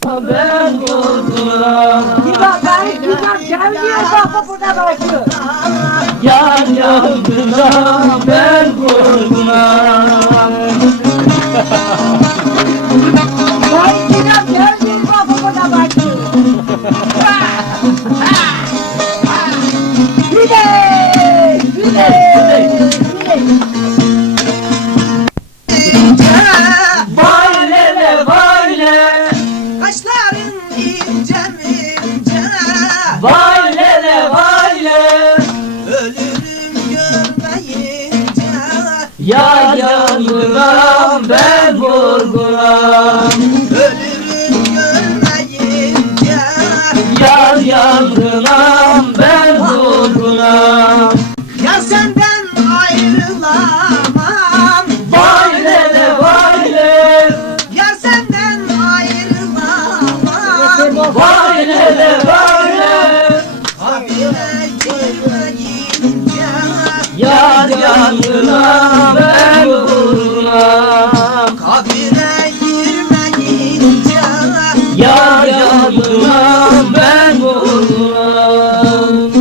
Ben vurduram. Güzel gelmiyor bak burada bakıyor. Yar yandıram ben vurduram. Güzel gelmiyor bak burada bakıyor. Baylele bayle. Kaşların ince ince. Baylele bayle. Ölürüm görmeyince. Yar yandıram ben vurduram. Ölürüm görmeyince. Yar yandıram ben vurduram. Ya senden ayrılamam. Baylele bayle. Ya senden ayrılamam. Baylele bayle. Habire girmeyince. Yar yandıram ben vurduram. Kabire girmeyince. Yar yandıram ben vurduram.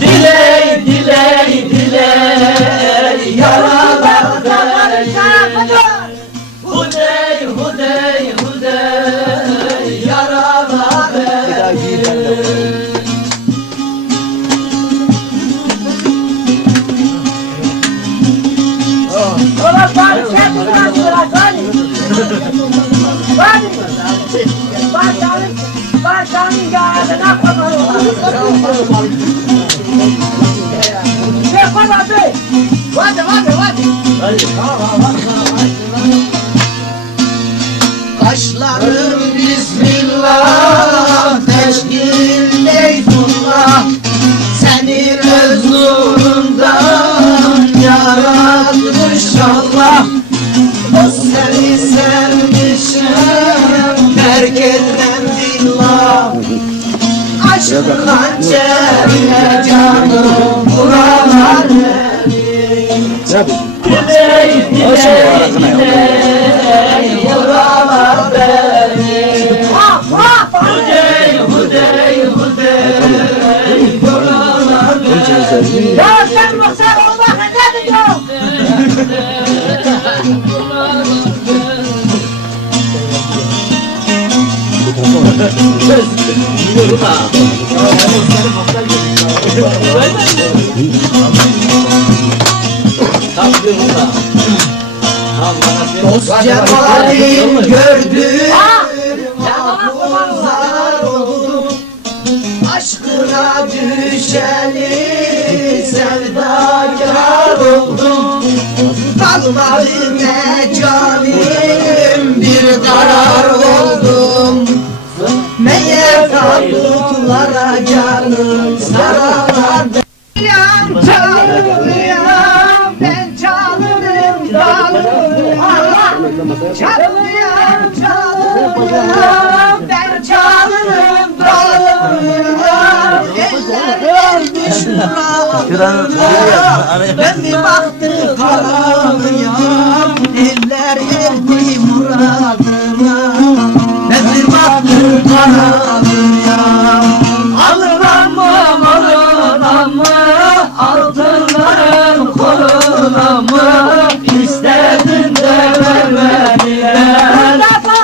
Diley diley diley yaralar beni. Hudey hudey hudey yaralar beni. Ulan bari sen bunu açtılar bari. Bari. Başkanın yağına koyalım. Ne koyalım be? Hadi. Kaşlarım bismillah, teşkil Beytullah. Seni öz nurundan yaratmış Allah. O seni sevmişim, terk etmem billah. Aşkın hançerine canım buralar benim. Diley diley diley yaralar beni. Hudey hudey hudey yaralar beni. Ya sen masal olmak ne diyor? Dost cemalin gördüm, mahpuzlar oldum. Aşkına düşeli sevdakar oldum. Kalmadı mecalim, bir karar oldum. Meğer tabutlara canım saralar. Yan çalıyorum, ben çalırım dalım. Çalıyorum, ben çalırım dalım. Eller ermiş muradına, ben bir baktım karanlığa. Eller erdi muradına, ben bir baktım karanlığa. Alınamam alınamam altınların korunamam. İstedin de vermediler.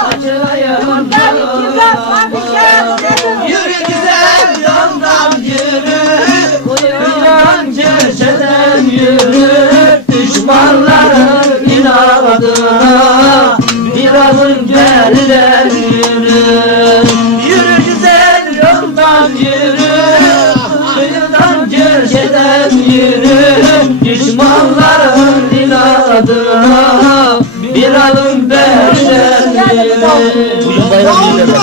Acıyım Yürü güzel yandan yürü, Kuyudan köşeden yürü. Düşmanların inadına birazın geriden yürü. Yürü güzel yoldan yürü. Kuyudan köşeden yürü. Düşmanların inadına bir alın beriden yürü.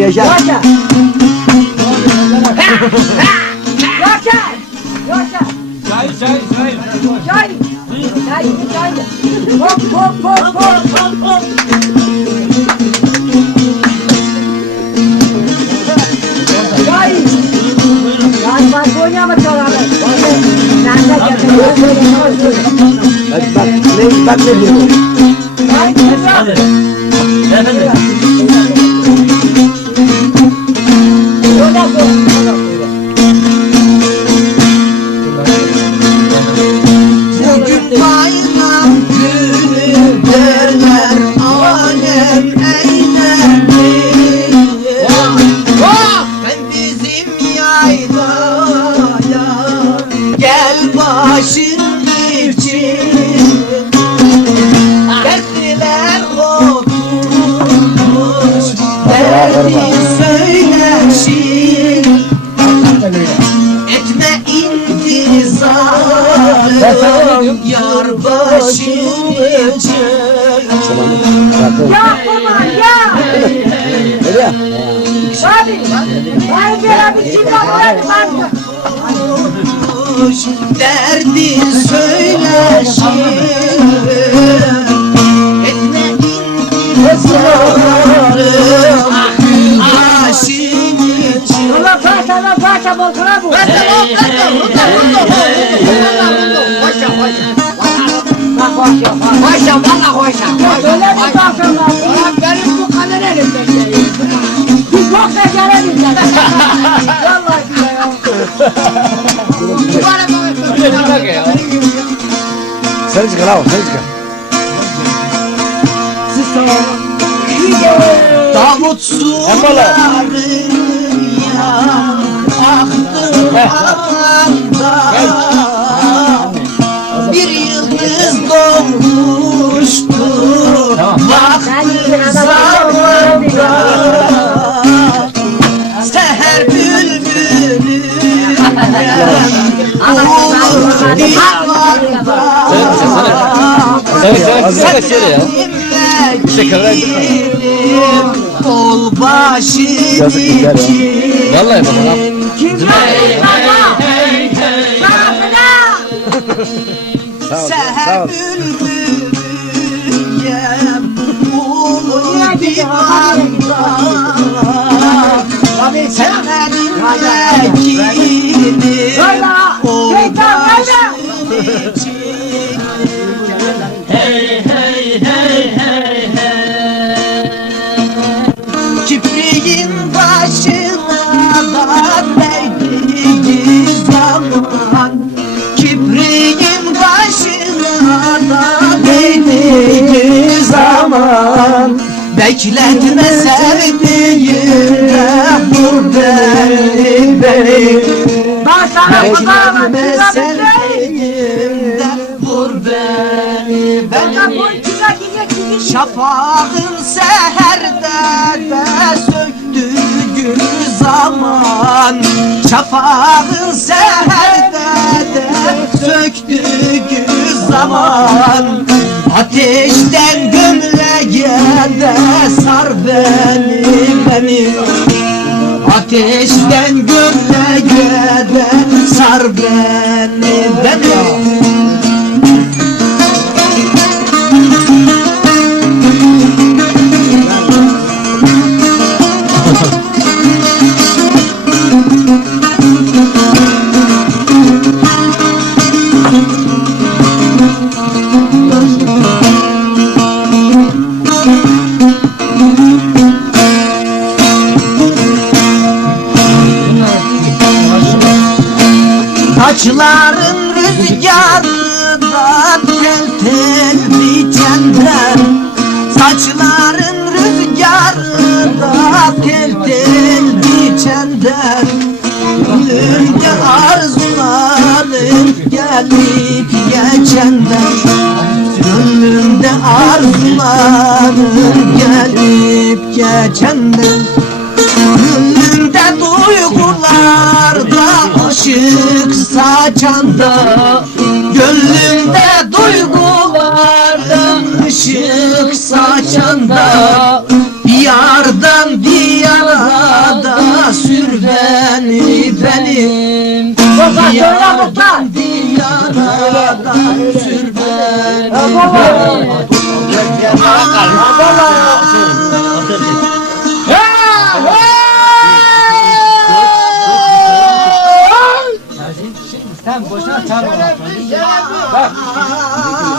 Yaşar. Gel. Bak ne diyor? Hadi. Efendim. Bugün bayram günü derler, alem eğlenir. Ben bizim yaylaya gel başın için. Dertliler oturmuş, derdi söyleşir. Etme intizarım yar başım için. Ya kurban ya. Nereye? Abi. Ben gel abi şimdi ben. Derdi söyleşir. Etme intizarım başım için. Allah paşa bozula bu. Hoşça valla hoşça. Öyle bir paşa benim bu kadar elimde. Bir çok da gelelim. Vallahi Sen çıkar abi, sen çıkar. Davut suları yan aktı anda. Bir yıldız doğmuştu vakti zamanda. Seher bülbülü olur divanda. Ol başım için. Vallahi baba. Kim Sağ ol, sağ Seher ol. bülbülüm olur divanda. Seninle gidim ol başım için. Kipriğin başına da değdiği zaman, kipriğin başına da değdiği zaman, bekletme sevdiğimde vur beni. Bekletme sevdiğimde vur beni. Şafağın seherde de söktüğü zaman, şafağın seherde de söktüğü zaman, ateşten gömleğe de sar beni. Ateşten gömleğe de sar beni. Saçların rüzgarda tel tel biçenden, saçların rüzgarda tel tel biçenden, gönlümde arzuların gelip geçenden, gönlümde arzuların gelip geçenden, gönlümde duygularda ışık saçanda, gönlümde duygularda ışık saçanda, diyardan diyara da sür beni. Diyardan diyara da sür Sen boşuna çağırma. Bak